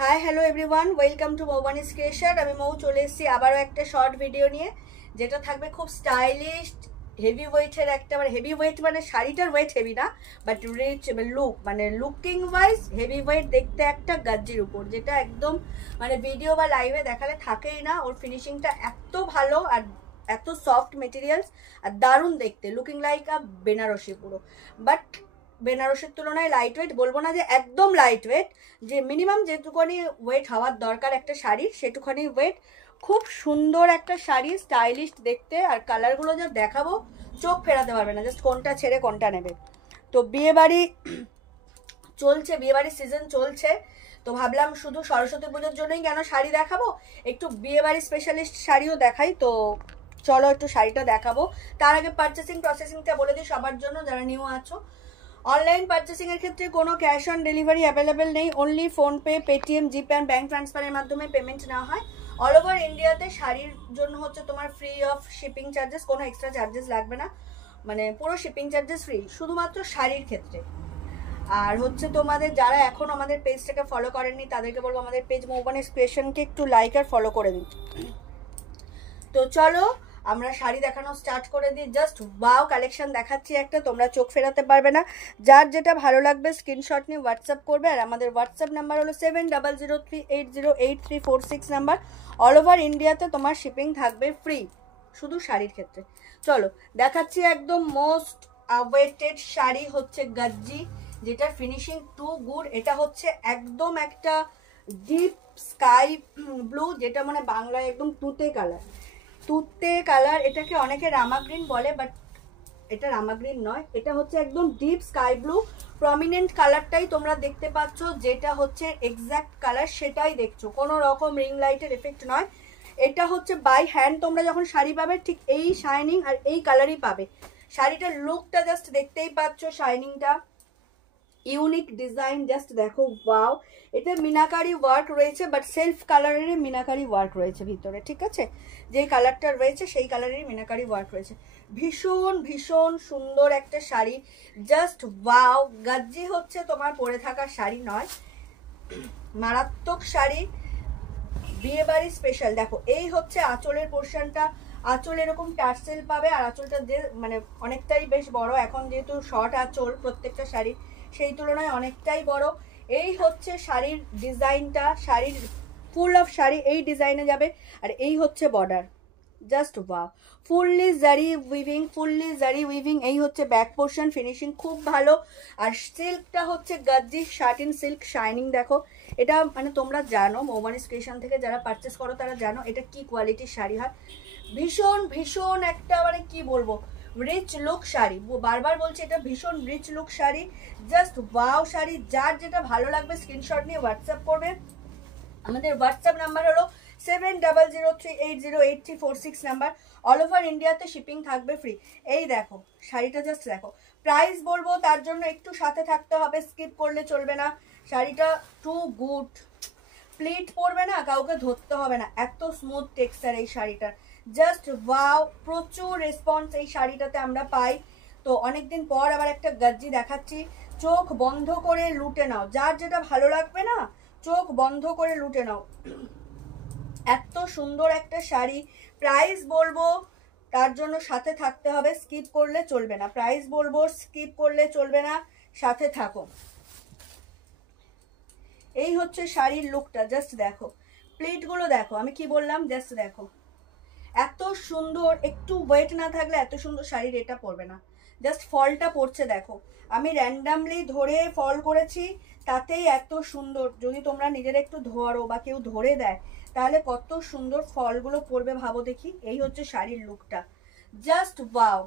High hello everyone, welcome to Moubani's creation. আমি মৌ চলে এসেছি আবারও একটা শর্ট ভিডিও নিয়ে, যেটা থাকবে খুব স্টাইলিশ হেভি ওয়েটের একটা, মানে হেভি ওয়েট মানে শাড়িটার ওয়েট হেভি না, বাট রিচ লুক, মানে লুকিং ওয়াইজ হেভি ওয়েট দেখতে একটা গাজ্জির উপর, যেটা একদম মানে ভিডিও বা লাইভে দেখালে থাকেই না। ওর ফিনিশিংটা এত ভালো আর এত সফট মেটেরিয়ালস আর দারুণ দেখতে, লুকিং লাইক আ বেনারসি পুরো। বাট বেনারসের তুলনায় লাইট ওয়েট বলবো না যে একদম লাইট ওয়েট, যে মিনিমাম যেটুখানি ওয়েট হওয়ার দরকার একটা শাড়ির সেটুখানি ওয়েট। খুব সুন্দর একটা শাড়ি, স্টাইলিশ দেখতে, আর কালারগুলো যা দেখাবো চোখ ফেরাতে পারবে না, জাস্ট কোনটা ছেড়ে কোনটা নেবে। তো বিয়েবাড়ি চলছে, বিয়েবাড়ির সিজন চলছে, তো ভাবলাম শুধু সরস্বতী পুজোর জন্যই কেন শাড়ি দেখাবো, একটু বিয়েবাড়ি স্পেশালিস্ট শাড়িও দেখাই। তো চলো একটু শাড়িটা দেখাবো। তার আগে পারচেসিং প্রসেসিংটা বলে দিই সবার জন্য যারা নিউ আছো। অনলাইন পারচেসিংয়ের ক্ষেত্রে কোনো ক্যাশ অন ডেলিভারি অ্যাভেলেবেল নেই, only PhonePe, Paytm, GPay and bank ট্রান্সফারের মাধ্যমে পেমেন্ট নেওয়া হয়। অল ওভার ইন্ডিয়াতে শাড়ির জন্য হচ্ছে তোমার ফ্রি অফ শিপিং চার্জেস, কোনো এক্সট্রা চার্জেস লাগবে না, মানে পুরো শিপিং চার্জেস ফ্রি, শুধুমাত্র শাড়ির ক্ষেত্রে। আর হচ্ছে তোমাদের যারা এখন আমাদের পেজটাকে ফলো করেননি তাদেরকে বলবো আমাদের পেজ মৌবানিস ক্রিয়েশনকে একটু লাইক আর ফলো করে দিন। তো চলো আমরা শাড়ি দেখানো স্টার্ট করে দিই। জাস্ট ওয়াও কালেকশন দেখাচ্ছি একটা, তোমরা চোখ ফেরাতে পারবে না। যার যেটা ভালো লাগবে স্ক্রিনশট নিয়ে হোয়াটসঅ্যাপ করবে, আর আমাদের হোয়াটসঅ্যাপ নাম্বার হলো 7003808346 নাম্বার। অল ওভার ইন্ডিয়াতে তোমার শিপিং থাকবে ফ্রি, শুধু শাড়ির ক্ষেত্রে। চলো দেখাচ্ছি একদম মোস্ট আওয়েটেড শাড়ি হচ্ছে গাজ্জি, যেটার ফিনিশিং টু গুড। এটা হচ্ছে একদম একটা ডিপ স্কাই ব্লু, যেটা মানে বাংলায় একদম তুতে কালার, তুতে কালার। এটাকে অনেকে রামা গ্রিন বলে, বাট এটা রামা গ্রিন নয়, এটা হচ্ছে একদম ডিপ স্কাই ব্লু। প্রমিনেন্ট কালারটাই তোমরা দেখতে পাচ্ছ, যেটা হচ্ছে এক্স্যাক্ট কালার সেটাই দেখছো, কোনো রকম রিং লাইটের এফেক্ট নয়। এটা হচ্ছে বাই হ্যান্ড তোমরা যখন শাড়ি পাবে ঠিক এই শাইনিং আর এই কালারই পাবে। শাড়িটার লুকটা জাস্ট দেখতেই পাচ্ছ, শাইনিংটা, ইউনিক ডিজাইন, জাস্ট দেখো ওয়াও। এটা মিনাকারি ওয়ার্ক রয়েছে, বাট সেলফ কালারেরই মিনাকারি ওয়ার্ক রয়েছে ভিতরে, ঠিক আছে? যে কালারটা রয়েছে সেই কালারেরই মিনাকারি ওয়ার্ক রয়েছে। ভীষণ ভীষণ সুন্দর একটা শাড়ি, জাস্ট ওয়াও। গাজ্জি হচ্ছে তোমার পরে থাকা শাড়ি নয়, মারাত্মক শাড়ি, বিয়ে বাড়ি স্পেশাল। দেখো এই হচ্ছে আঁচলের পোর্শনটা, আঁচল এরকম টার্সেল পাবে, আর আঁচলটা যে মানে অনেকটাই বেশ বড়, এখন যেহেতু শর্ট আঁচল প্রত্যেকটা শাড়ি সেই তুলনায় অনেকটাই বড়। এই হচ্ছে শাড়ির ডিজাইনটা, শাড়ির ফুল অফ শাড়ি এই ডিজাইনে যাবে, আর এই হচ্ছে বর্ডার, জাস্ট ওয়াও। ফুললি জারি উইভিং, ফুললি জারি উইভিং। এই হচ্ছে ব্যাক পোর্শন, ফিনিশিং খুব ভালো। আর সিল্কটা হচ্ছে গাজ্জি শার্টিন সিল্ক, শাইনিং দেখো। এটা মানে তোমরা জানো মৌবানিস ক্রিয়েশন থেকে যারা পারচেস করো তারা জানো এটা কি কোয়ালিটির শাড়ি হয়। ভীষণ ভীষণ একটা মানে কি বলবো, রিচ লুক শাড়ি, বারবার বলছি এটা ভীষণ rich look sari, just wow sari. যার যেটা ভালো লাগবে স্ক্রিনশট নিয়ে হোয়াটসঅ্যাপ করবে। আমাদের হোয়াটসঅ্যাপ নাম্বার হলো 7003808346 নাম্বার। অল ওভার ইন্ডিয়াতে শিপিং থাকবে ফ্রি। এই দেখো শাড়িটা, জাস্ট দেখো। প্রাইস বলবো তার জন্য একটু সাথে থাকতে হবে, স্কিপ করলে চলবে না। শাড়িটা টু গুড, প্লিট পরবে না, কাউকে ধরতে হবে না, এত স্মুথ টেক্সচার এই শাড়িটার, জাস্ট ওয়াও। প্রচুর রেসপন্স এই শাড়িটাতে আমরা পাই। তো অনেকদিন পর আবার একটা গাজ্জি দেখাচ্ছি, চোখ বন্ধ করে লুটে নাও, যার যেটা ভালো লাগবে না চোখ বন্ধ করে লুটে নাও। এত সুন্দর একটা শাড়ি। প্রাইস বলবো তার জন্য সাথে থাকতে হবে, স্কিপ করলে চলবে না। প্রাইস বলবো, স্কিপ করলে চলবে না, সাথে থাকো। এই হচ্ছে শাড়ির লুকটা, জাস্ট দেখো, প্লেটগুলো দেখো, আমি কি বললাম, জাস্ট দেখো এত সুন্দর। একটু ওয়েট না থাকলে এত সুন্দর শাড়ির এটা পরবে না। জাস্ট ফলটা পড়ছে দেখো, আমি র্যান্ডামলি ধরে ফল করেছি, তাতেই এত সুন্দর। যদি তোমরা নিজেরা একটু ধরো বা কেউ ধরে দেয় তাহলে কত সুন্দর ফলগুলো পড়বে ভাবো দেখি। এই হচ্ছে শাড়ির লুকটা, জাস্ট ওয়াও,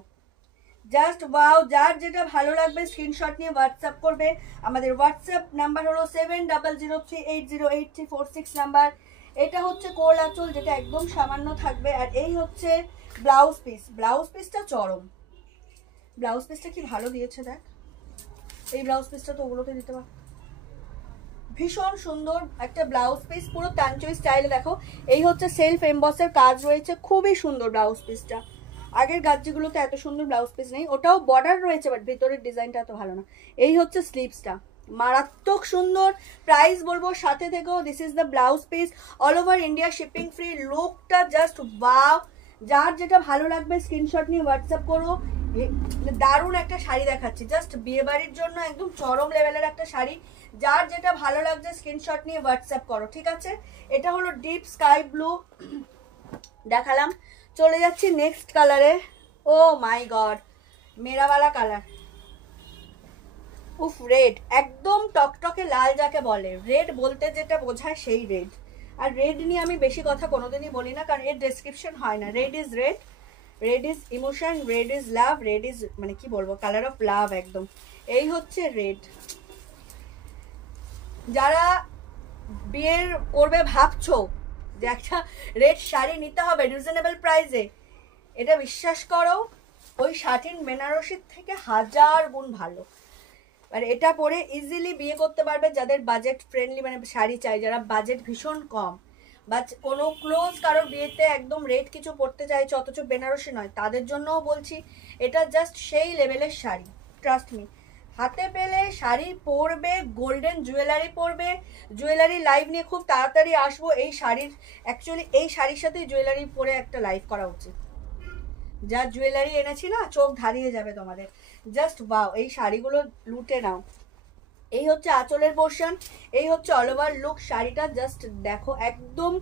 জাস্ট ওয়াও। যার যেটা ভালো লাগবে স্ক্রিনশট নিয়ে হোয়াটসঅ্যাপ করবে। আমাদের হোয়াটসঅ্যাপ নাম্বার হলো 7003808346 নাম্বার। এটা হচ্ছে কোল আঁচল, যেটা একদম সামান্য থাকবে, আর এই হচ্ছে ব্লাউজ পিস। ব্লাউজ পিসটা চরম, ব্লাউজ পিসটা কি ভালো দিয়েছে দেখ, এই ব্লাউজ পিসটা তো ওগুলোতে দিতে পার। ভীষণ সুন্দর একটা ব্লাউজ পিস, পুরো তাঞ্চই স্টাইলে দেখো। এই হচ্ছে সেলফ এমবসের কাজ রয়েছে, খুবই সুন্দর ব্লাউজ পিসটা। আগের গাজ্জিগুলোতে এত সুন্দর ব্লাউজ পিস নেই, ওটাও বর্ডার রয়েছে বাট ভিতরের ডিজাইনটা এত ভালো না। এই হচ্ছে স্লিভসটা, মারাত্মক সুন্দর, প্রাইস বলবো সাথে থেকেও। This is the blouse piece, all over India shipping free. লুকটা জাস্ট ওয়াও। যার যেটা ভালো লাগবে স্ক্রিনশট নিয়ে হোয়াটসঅ্যাপ করো। দারুণ একটা শাড়ি দেখাচ্ছি, জাস্ট বিয়ে বাড়ির জন্য একদম চরম লেভেলের একটা শাড়ি। যার যেটা ভালো লাগছে স্ক্রিনশট নিয়ে হোয়াটসঅ্যাপ করো, ঠিক আছে? এটা হলো ডিপ স্কাই ব্লু দেখালাম। চলে যাচ্ছি নেক্সট কালারে। ও মাই গড, মেরাওয়ালা কালার। উফ, রেড, একদম টকটকে লাল যাকে বলে। রেড বলতে যেটা বোঝায় সেই রেড। আর রেড নিয়ে আমি বেশি কথা কোনোদিনই বলি না, কারণ এর ডেসক্রিপশন হয় না। Red is red, red is emotion, red is love, red is মানে কি বলবো, কালার অফ লাভ একদম। এই হচ্ছে রেড। যারা বিয়ের করবে ভাবছো যে একটা রেড শাড়ি নিতে হবে রিজনেবল প্রাইসে, এটা বিশ্বাস করো ওই শাটিন বেনারসির থেকে 1000 গুণ ভালো। মানে এটা পরে ইজিলি বিয়ে করতে পারবে যাদের বাজেট ফ্রেন্ডলি মানে শাড়ি চাই, যারা বাজেট ভীষণ কম, বা কোনো ক্লোজ কারোর বিয়েতে একদম রেট কিছু পরতে চাইছে অথচ বেনারসি নয়, তাদের জন্যও বলছি এটা জাস্ট সেই লেভেলের শাড়ি। ট্রাস্ট মি, হাতে পেলে শাড়ি পরবে, গোল্ডেন জুয়েলারি পরবে। জুয়েলারি লাইভ নিয়ে খুব তাড়াতাড়ি আসবো। এই শাড়ির অ্যাকচুয়ালি এই শাড়ির সাথে জুয়েলারি পরে একটা লাইভ করা উচিত। যা জুয়েলারি এনেছি না, চোখ ধারিয়ে যাবে তোমাদের। জাস্ট ওয়াও, এই শাড়িগুলো লুটে নাও। এই হচ্ছে আঁচলের পোর্শন, এই হচ্ছে অল ওভার লুক। শাড়িটা জাস্ট দেখো, একদম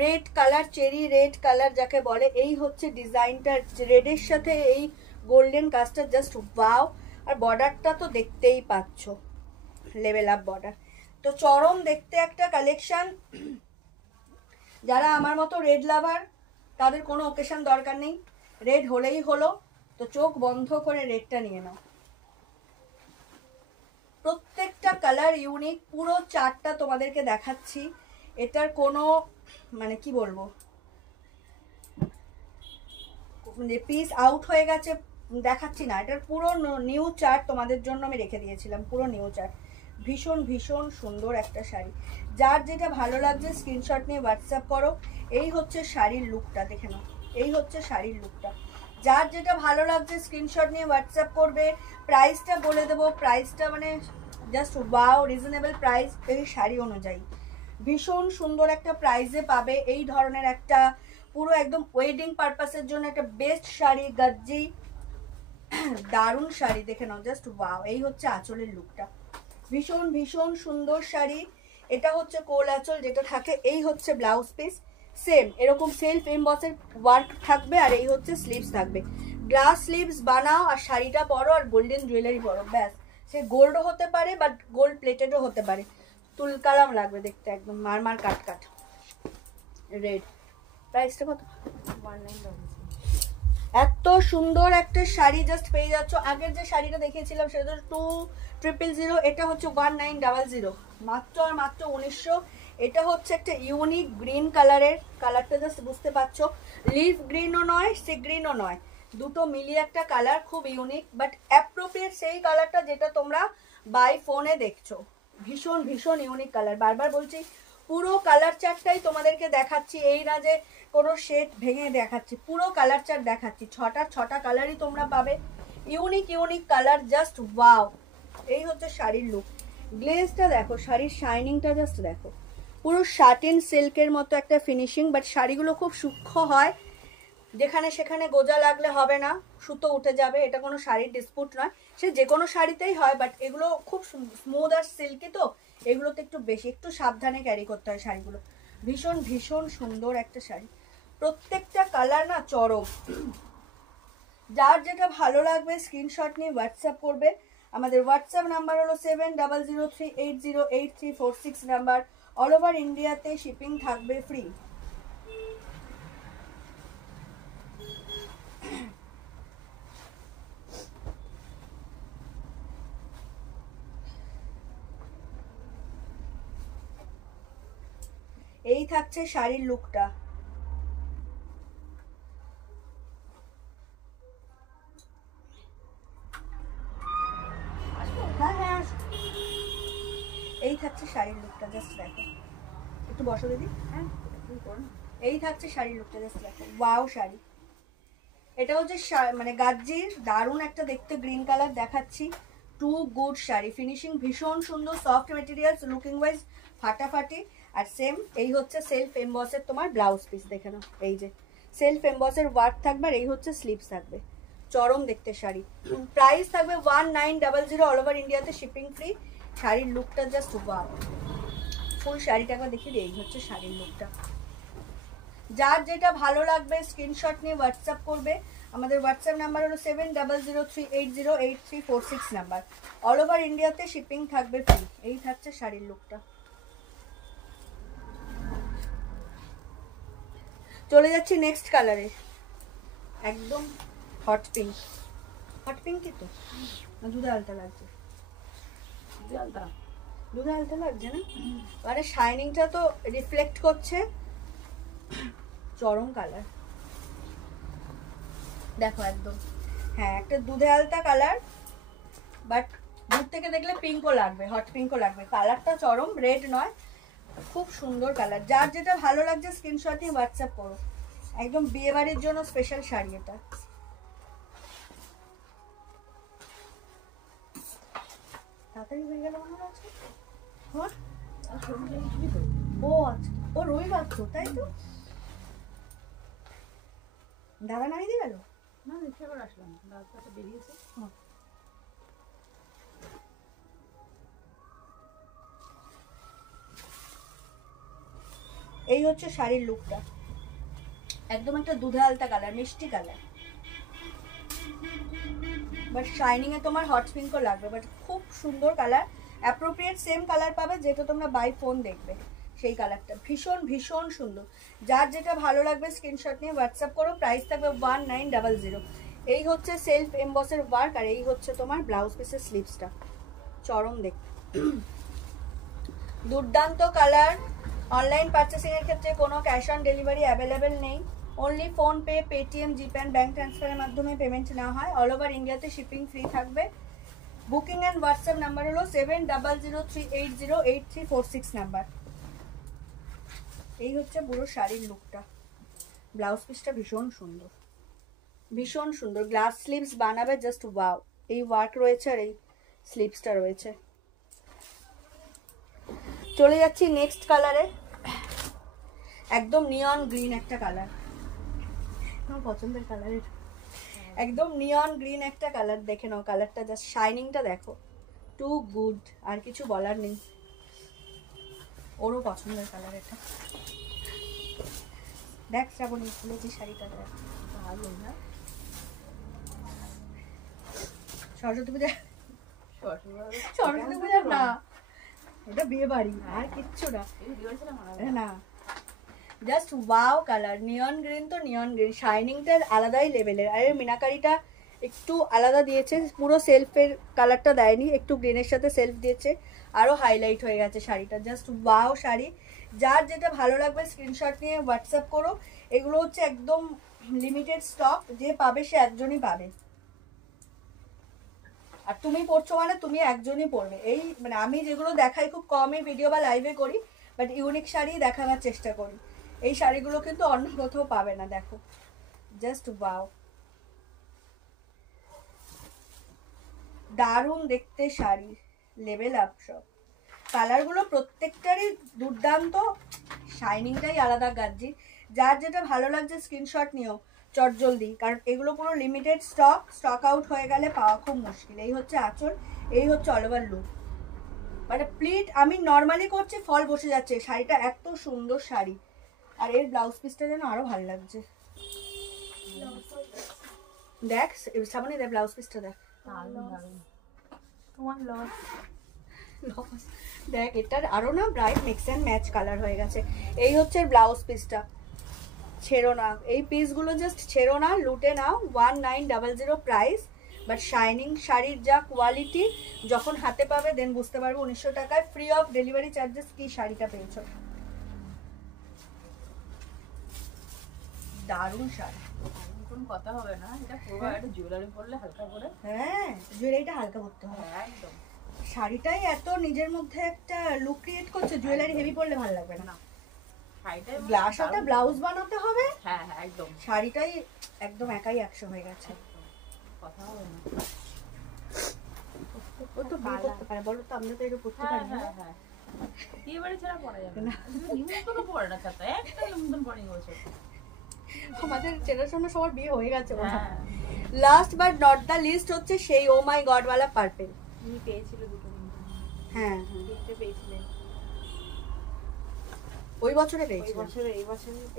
red colour, cherry red colour যাকে বলে। এই হচ্ছে ডিজাইনটা, রেডের সাথে এই গোল্ডেন কাজটা জাস্ট ওয়াও। আর বর্ডারটা তো দেখতেই পাচ্ছ, লেভেল আপ বর্ডার। তো চরম দেখতে একটা কালেকশন। যারা আমার মতো রেড লাভার, তাদের কোনো ওকেশন দরকার নেই, রেড হলেই হলো। তো চোখ বন্ধ করে রেডটা নিয়ে নাও। প্রত্যেকটা কালার ইউনিক, পুরো চারটা তোমাদেরকে দেখাচ্ছি। এটার কোনো মানে কি বলবো, পিস আউট হয়ে গেছে দেখাচ্ছি না, এটার পুরো নিউ চার্ট তোমাদের জন্য আমি রেখে দিয়েছিলাম, পুরো নিউ চার্ট। ভীষণ ভীষণ সুন্দর একটা শাড়ি। যার যেটা ভালো লাগছে স্ক্রিনশট নিয়ে হোয়াটসঅ্যাপ করো। এই হচ্ছে শাড়ির লুকটা, দেখে নাও। এই হচ্ছে শাড়ির লুকটা। যার যেটা ভালো লাগছে স্ক্রিনশট নিয়ে হোয়াটসঅ্যাপ করবে। প্রাইসটা বলে দেবো, প্রাইসটা মানে জাস্ট ওয়াও, রিজনেবল প্রাইস এই শাড়ি অনুযায়ী। ভীষণ সুন্দর একটা প্রাইসে পাবে এই ধরনের একটা পুরো একদম ওয়েডিং পারপাসের জন্য একটা বেস্ট শাড়ি, গাজ্জি দারুণ শাড়ি, দেখে নাও জাস্ট ওয়াও। এই হচ্ছে আঁচলের লুকটা, ভীষণ ভীষণ সুন্দর শাড়ি। এটা হচ্ছে কোল আঁচল যেটা থাকে। এই হচ্ছে ব্লাউজ পিস, সেম এরকম সেলফ এমবসের ওয়ার্ক থাকবে। আর এই হচ্ছে স্লিভস থাকবে। গ্লাস স্লিভস বানাও আর শাড়িটা পরো আর গোল্ডেন জুয়েলারি পরো, ব্যাস। সে গোল্ডও হতে পারে বা গোল্ড প্লেটেডও হতে পারে, তুলকালাম লাগবে দেখতে, একদম মারমার কাট কাট। রেড, প্রাইসটা কত? 1900। এত সুন্দর একটা শাড়ি জাস্ট পেয়ে যাচ্ছ। আগের যে শাড়িটা দেখিয়েছিলাম সেটা 2000, এটা হচ্ছে 1900, মাত্র আর মাত্র 1900। এটা হচ্ছে একটা ইউনিক গ্রিন কালারের, কালারটা জাস্ট বুঝতে পারছো, লিফ গ্রিনও নয় সি গ্রিনও নয়, দুটো মিলিয়ে একটা কালার, খুব ইউনিক বাট অ্যাপ্রোপ্রিয়েট সেই কালারটা যেটা তোমরা বাই ফোনে দেখছো। ভীষণ ভীষণ ইউনিক কালার। বারবার বলছি পুরো কালার চার্টটাই তোমাদেরকে দেখাচ্ছি, এই না যে কোনো শেড ভেঙে দেখাচ্ছি, পুরো কালার চার্ট দেখাচ্ছি। ছটা কালারই তোমরা পাবে, unique unique colour, just wow. এই হচ্ছে শাড়ির লুক। গ্লেজটা দেখো, শাড়ির শাইনিংটা জাস্ট দেখো, পুরো শাটিন সিল্কের মতো একটা ফিনিশিং। বাট শাড়িগুলো খুব সূক্ষ্ম হয়, যেখানে সেখানে গোজা লাগলে হবে না, সুতো উঠে যাবে। এটা কোনো শাড়ির ডিসপুট নয়, সে যে কোনো শাড়িতেই হয়, বাট এগুলো খুব স্মুথ আর সিল্কি, তো এগুলোতে একটু বেশি একটু সাবধানে ক্যারি করতে হয় শাড়িগুলো। ভীষণ ভীষণ সুন্দর একটা শাড়ি, প্রত্যেকটা কালার না চরম। যার যেটা ভালো লাগবে স্ক্রিনশট নিয়ে হোয়াটসঅ্যাপ করবে। আমাদের হোয়াটসঅ্যাপ নাম্বার হলো 7003808346 নাম্বার। অল ওভার ইন্ডিয়াতে শিপিং থাকবে ফ্রি। এই থাকছে শাড়ির লুকটা। এই থাকছে শাড়ির লুকটা, জাস্ট দেখো। একটু বসো দিদি, হ্যাঁ এই থাকছে শাড়ির লুকটা, জাস্ট দেখো। ওয়াও শাড়ি। এটা হচ্ছে মানে গাজ্জির দারুণ একটা দেখতে গ্রিন কালার দেখাচ্ছি, টু গুড শাড়ি, ফিনিশিং ভীষণ সুন্দর, সফট মেটেরিয়ালস, লুকিং ওয়াইজ ফাটাফাটি। আর সেম এই হচ্ছে সেলফ এমবসের তোমার ব্লাউজ পিস, দেখে নাও এই যে সেলফ এমবসের ওয়ার্ক থাকবে, আর এই হচ্ছে স্লিভস থাকবে, চরম দেখতে শাড়ি। প্রাইস থাকবে 1900, অল ওভার ইন্ডিয়াতে শিপিং ফ্রি। শাড়ির লুকটা জাস্ট ওয়াও, ফুল শাড়িটা একবার দেখিয়ে দিই, এই হচ্ছে শাড়ির লুকটা। যার যেটা ভালো লাগবে স্ক্রিনশট নিয়ে হোয়াটসঅ্যাপ করবে। আমাদের হোয়াটসঅ্যাপ নাম্বার হলো 7003808346 নাম্বার। অল ওভার ইন্ডিয়াতে শিপিং থাকবে ফ্রি। এই থাকছে শাড়ির লুকটা। চলে যাচ্ছি নেক্সট কালারে, একদম হট পিঙ্ক। হট পিঙ্কই তো, দুধে আলতা লাগছে, দুধে আলতা লাগছে না, মানে শাইনিংটা তো রিফ্লেক্ট করছে, চরম কালার দেখো একদম। হ্যাঁ একটা দুধে আলতা কালার, বাট দূর থেকে দেখলে পিঙ্কও লাগবে, হট পিঙ্কও লাগবে। কালারটা চরম, রেড নয়, খুব সুন্দর কালার। যার যেটা ভালো লাগছে স্ক্রিনশট নিয়ে হোয়াটসঅ্যাপ করো। একদম বিয়ে বাড়ির জন্য স্পেশাল শাড়ি এটা। তাড়াতাড়ি হয়ে গেল মনে হচ্ছে। ও আচ্ছা, ও রবিবার তো, তাই তো। দাদা নাই দিয়ে গেল না, দেখে আবার আসলাম, দাদা বেরিয়েছে। এই হচ্ছে শাড়ির লুকটা, একদম একটা দুধে আলতা কালার, মিষ্টি কালার, বাট শাইনিং এ তোমার হট পিঙ্কও লাগবে, বাট খুব সুন্দর কালার। অ্যাপ্রোপ্রিয়েট সেম কালার পাবে যেটা তোমরা বাই ফোন দেখবে, সেই কালারটা ভীষণ ভীষণ সুন্দর। যার যেটা ভালো লাগবে স্ক্রিনশট নিয়ে হোয়াটসঅ্যাপ করো। প্রাইস থাকবে 1900। এই হচ্ছে সেলফ এমবসের ওয়ার্ক, আর এই হচ্ছে তোমার ব্লাউজ পিসের স্লিভসটা, চরম দেখতে, দুর্দান্ত কালার। অনলাইন পারচেসিং এর ক্ষেত্রে কোনো ক্যাশ অন ডেলিভারি অ্যাভেলেবেল নেই, only phone pay, Paytm, GPay and bank ট্রান্সফারের মাধ্যমে পেমেন্ট নেওয়া হয়। অল ওভার ইন্ডিয়াতে শিপিং ফ্রি থাকবে। বুকিং অ্যান্ড হোয়াটসঅ্যাপ নাম্বার হলো 7003808346 নাম্বার। এই হচ্ছে পুরো শাড়ির লুকটা, ব্লাউজ পিসটা ভীষণ সুন্দর, ভীষণ সুন্দর। গ্লাস স্লিভস বানাবে জাস্ট ওয়াও। এই ওয়ার্ক রয়েছে আর এই স্লিভসটা রয়েছে। চলে যাচ্ছি নেক্সট কালারে, একদম নিয়ন গ্রিন একটা কালার, আমার পছন্দের কালার এটা, একদম নিয়ন গ্রিন একটা কালার। দেখে নাও কালারটা, জাস্ট শাইনিংটা দেখো, টু গুড, আর কিছু বলার নেই। ওরও পছন্দের কালার এটা। দেখ শ্রাবণী, খুলেছি শাড়িটা, দেখ ভালো না। সরস্বতী পূজা, সরস্বতী পূজা না, এটা বিয়ে বাড়ি, আর কিচ্ছু না, না জাস্ট ওয়াও কালার। নিয়ন গ্রিন তো নিয়ন গ্রিন, শাইনিংটা আলাদাই লেভেলের। আর এর মিনাকারিটা একটু আলাদা দিয়েছে, পুরো সেলফের কালারটা দেয়নি, একটু গ্রিনের সাথে সেলফ দিয়েছে, আরও হাইলাইট হয়ে গেছে শাড়িটা। Just wow sari. যার যেটা ভালো লাগবে স্ক্রিনশট নিয়ে হোয়াটসঅ্যাপ করো। এগুলো হচ্ছে একদম লিমিটেড স্টক, যে পাবে সে একজনই পাবে, আর তুমি পড়ছো মানে তুমি একজনই পড়বে। এই মানে আমি যেগুলো দেখাই খুব কমই ভিডিও বা লাইভে করি, বাট ইউনিক শাড়ি দেখানোর চেষ্টা করি। এই শাড়িগুলো কিন্তু অন্য কোথাও পাবে না, দেখো জাস্ট ওয়াও, দারুণ দেখতে শাড়ি, লেভেল আপ সব। কালারগুলো প্রত্যেকটারই দুর্দান্ত, শাইনিংটাই আলাদা গাজ্জি। যার যেটা ভালো লাগছে স্ক্রিনশট নিও চটজলদি, কারণ এগুলো পুরো লিমিটেড স্টক, স্টক আউট হয়ে গেলে পাওয়া খুব মুশকিল। এই হচ্ছে আঁচল, এই হচ্ছে অল ওভার লুক, মানে প্লিট আমি নর্মালি করছি, ফল বসে যাচ্ছে। শাড়িটা এত সুন্দর শাড়ি, আর এর ব্লাউজ পিসটা যেন আরো ভালো লাগছে। দেখ সামনে দেখ ব্লাউজ পিসটা, দেখ তোমার লস লস, দেখ এটার আরো না bright mix and match colour হয়ে গেছে। এই হচ্ছে ব্লাউজ পিসটা, ছেড়ো না এই পিসগুলো, জাস্ট ছেড়ো না, লুটে নাও। 1900 প্রাইস, বাট শাইনিং শাড়ির যা কোয়ালিটি, যখন হাতে পাবে দেন বুঝতে পারবে 1900 টাকায় ফ্রি অফ ডেলিভারি চার্জেস কি শাড়িটা পেয়েছো। দারুণ শাড়ি, কোনো কথা হবে না, এটা পুরো একটা জুয়েলারি পরলে হালকা করে, হ্যাঁ জুয়েলারিটা হালকা করতে হবে একদম। শাড়িটাই এত নিজের মধ্যে একটা লুক ক্রিয়েট করছে, জুয়েলারি হেভি পরলে ভালো লাগবে না। গ্লাস হাতে ব্লাউজ বানাতে হবে, হ্যাঁ হ্যাঁ একদম, শাড়িটাই একদম একাই 100 হয়ে গেছে, কথা হবে না। ও তো বিয়ে করতে পারে, বলো তো আমরা তো এটা করতে পারি না। হ্যাঁ বিয়ে বাড়ি ছাড়া পড়া যাবে না, নিমন্ত্রণ পড়ে না ছাতা, একটা নিমন্ত্রণ পড়ে গেছে। আমাদের জেনারেশনে সবার বিয়ে হয়ে গেছে। Last but not the least হচ্ছে সেই ও মাই গড ওয়ালা পার্পল। তুমি পেয়েছিলে দুটো নিমন্ত্রণ? হ্যাঁ দেখতে পেয়েছিলে? ওই বছরে পেয়েছিলাম,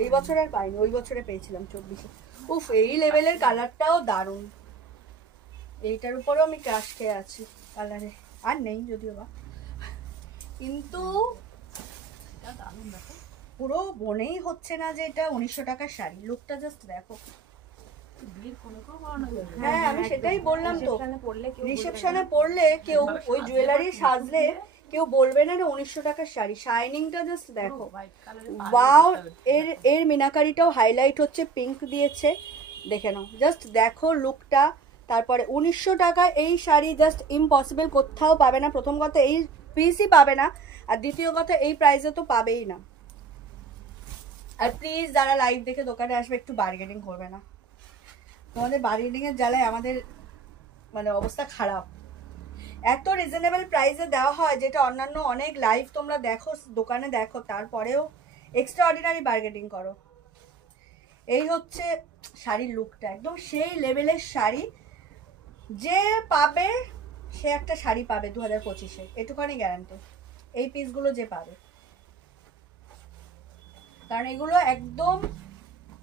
এই বছর আর পাইনি, ওই বছরে পেয়েছিলাম 24-এ। উফ, এই লেভেলের কালারটাও দারুণ, এইটার উপরেও আমি ক্রাশ খেয়ে আছি কালারে, আর নেই যদিও বা, কিন্তু পুরো মনেই হচ্ছে না যে এটা 1900 টাকার শাড়ি। লুকটা জাস্ট দেখো। হ্যাঁ আমি সেটাই বললাম তো, রিসেপশনে পরলে কেউ ওই জুয়েলারি সাজলে কেউ বলবে না না 1900 টাকার শাড়ি। শাইনিংটা জাস্ট দেখো, ওয়াও। এর মিনাকারিটাও হাইলাইট হচ্ছে, পিঙ্ক দিয়েছে, দেখে নাও, জাস্ট দেখো লুকটা। তারপরে 1900 টাকা এই শাড়ি জাস্ট ইম্পসিবল, কোথাও পাবে না। প্রথম কথা এই পিসই পাবে না, আর দ্বিতীয় কথা এই প্রাইসে তো পাবেই না। আর প্লিজ যারা লাইভ দেখে দোকানে আসবে একটু বার্গেনিং করবে না, তোমাদের বার্গেনিং এর জ্বালায় আমাদের মানে অবস্থা খারাপ। এত রিজনেবল প্রাইসে দেওয়া হয়, যেটা অন্যান্য অনেক লাইভ তোমরা দেখো দোকানে দেখো, তারপরেও এক্সট্রা অর্ডিনারি বার্গেনিং করো। এই হচ্ছে শাড়ির লুকটা, একদম সেই লেভেলের শাড়ি। যে পাবে সে একটা শাড়ি পাবে 2025-এ, এটুখানি গ্যারান্টি। এই পিসগুলো যে পাবে, কারণ এগুলো একদম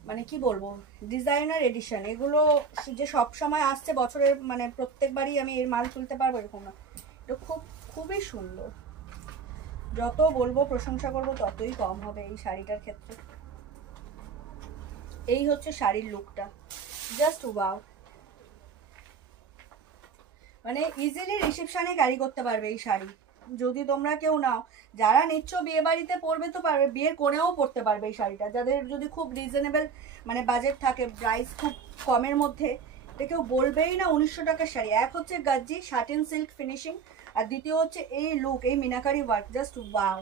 মানে কি বলবো, ডিজাইনার এডিশন। এগুলো যে সব সময় আসছে বছরের মানে প্রত্যেকবারই আমি এর মাল তুলতে পারবো এরকম না। এটা খুবই সুন্দর, যত বলবো প্রশংসা করবো ততই কম হবে এই শাড়িটার ক্ষেত্রে। এই হচ্ছে শাড়ির লুকটা, জাস্ট ওয়াও। মানে ইজিলি রিসেপশনে ক্যারি করতে পারবে এই শাড়ি যদি তোমরা কেউ নাও। যারা নিচ্ছ বিয়ে বাড়িতে পরবে তো পারবে, বিয়ের কোণেও পরতে পারবে এই শাড়িটা। যাদের যদি খুব রিজনেবল মানে বাজেট থাকে, প্রাইস খুব কমের মধ্যে, এটা কেউ বলবেই না 1900 টাকার শাড়ি। এক হচ্ছে গাজ্জি সাটিন সিল্ক ফিনিশিং, আর দ্বিতীয় হচ্ছে এই লুক, এই meenakari work, just wow.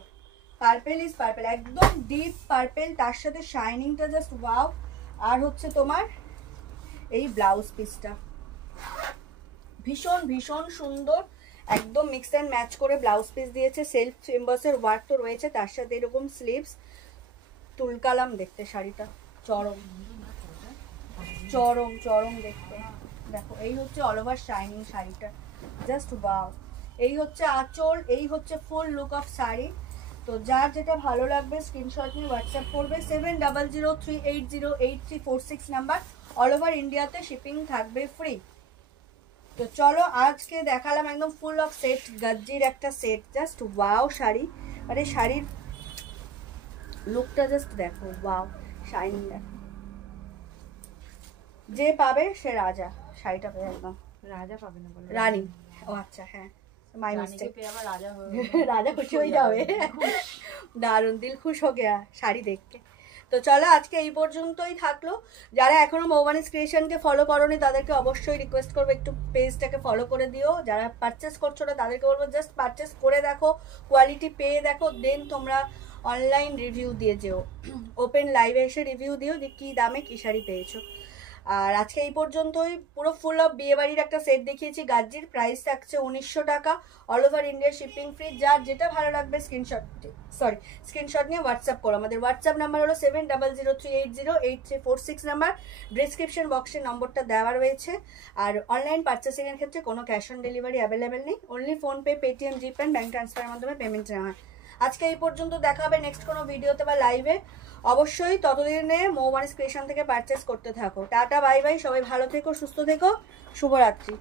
Purple is purple, একদম ডিপ পার্পেল, তার সাথে শাইনিংটা জাস্ট ওয়াও। আর হচ্ছে তোমার এই ব্লাউজ পিসটা ভীষণ ভীষণ সুন্দর, একদম মিক্স অ্যান্ড ম্যাচ করে ব্লাউজ পিস দিয়েছে। সেলফ এমবসের ওয়ার্ক তো রয়েছে, তার সাথে এরকম স্লিভস, তুলকালাম দেখতে শাড়িটা, চরম চরম চরম দেখতে। দেখো এই হচ্ছে অল ওভার শাইনিং শাড়িটা, জাস্ট ওয়াও। এই হচ্ছে আঁচল, এই হচ্ছে ফুল লুক অফ শাড়ি। তো যার যেটা ভালো লাগবে স্ক্রিনশট নিয়ে হোয়াটসঅ্যাপ করবে। 7003808346 নাম্বার। অল ওভার ইন্ডিয়াতে শিপিং থাকবে ফ্রি। তো চলো আজকে দেখালাম একদম ফুল অফ সেট, গাজ্জির একটা সেট, জাস্ট ওয়াও শাড়ি। মানে শাড়ির লুকটা জাস্ট দেখো, ওয়াও, শাইনিং দেখো। যে পাবে সে রাজা, শাড়িটা পেয়ে একদম রাজা পাবে না, বলে রানী। ও আচ্ছা, হ্যাঁ মাই মিস্টেক, রাজা রাজা খুশি হয়ে যাবে। দারুন, দিল খুশ হো গেয়া শাড়ি দেখে। তো চলো আজকে এই পর্যন্তই থাকলো। যারা এখনো মৌবানিস ক্রিয়েশনকে ফলো করোনি তাদেরকে অবশ্যই রিকোয়েস্ট করবো একটু পেজটাকে ফলো করে দিও। যারা পারচেস করছো না তাদেরকে বলবো জাস্ট পারচেস করে দেখো, কোয়ালিটি পেয়ে দেখো, দেন তোমরা অনলাইন রিভিউ দিয়ে যেও, ওপেন লাইভে এসে রিভিউ দিও যে কী দামে কী শাড়ি পেয়েছো। আর আজকে এই পর্যন্তই। পুরো ফুল অফ বিয়েবাড়ির একটা সেট দেখিয়েছি গাজ্জির, প্রাইস থাকছে 1900 টাকা, all over India shipping free. যার যেটা ভালো লাগবে স্ক্রিনশট নিয়ে হোয়াটসঅ্যাপ করো। আমাদের হোয়াটসঅ্যাপ নাম্বার হলো 7003808346 নাম্বার। ডিসক্রিপশন বক্সে নম্বরটা দেওয়া রয়েছে। আর অনলাইন পারচেসিংয়ের ক্ষেত্রে কোনো ক্যাশ অন ডেলিভারি অ্যাভেলেবেল নেই, অনলি ফোনপে, পেটিএম, জিপে, ব্যাঙ্ক ট্রান্সফারের মাধ্যমে পেমেন্ট নেওয়া হয়। আজকে এই পর্যন্ত, দেখা হবে নেক্সট কোনো ভিডিওতে বা লাইভে। অবশ্যই ততদিনে মৌবানিস ক্রিয়েশন থেকে পারচেস করতে থাকো। টাটা, বাই বাই, সবাই ভালো থেকো, সুস্থ থেকো, শুভরাত্রি।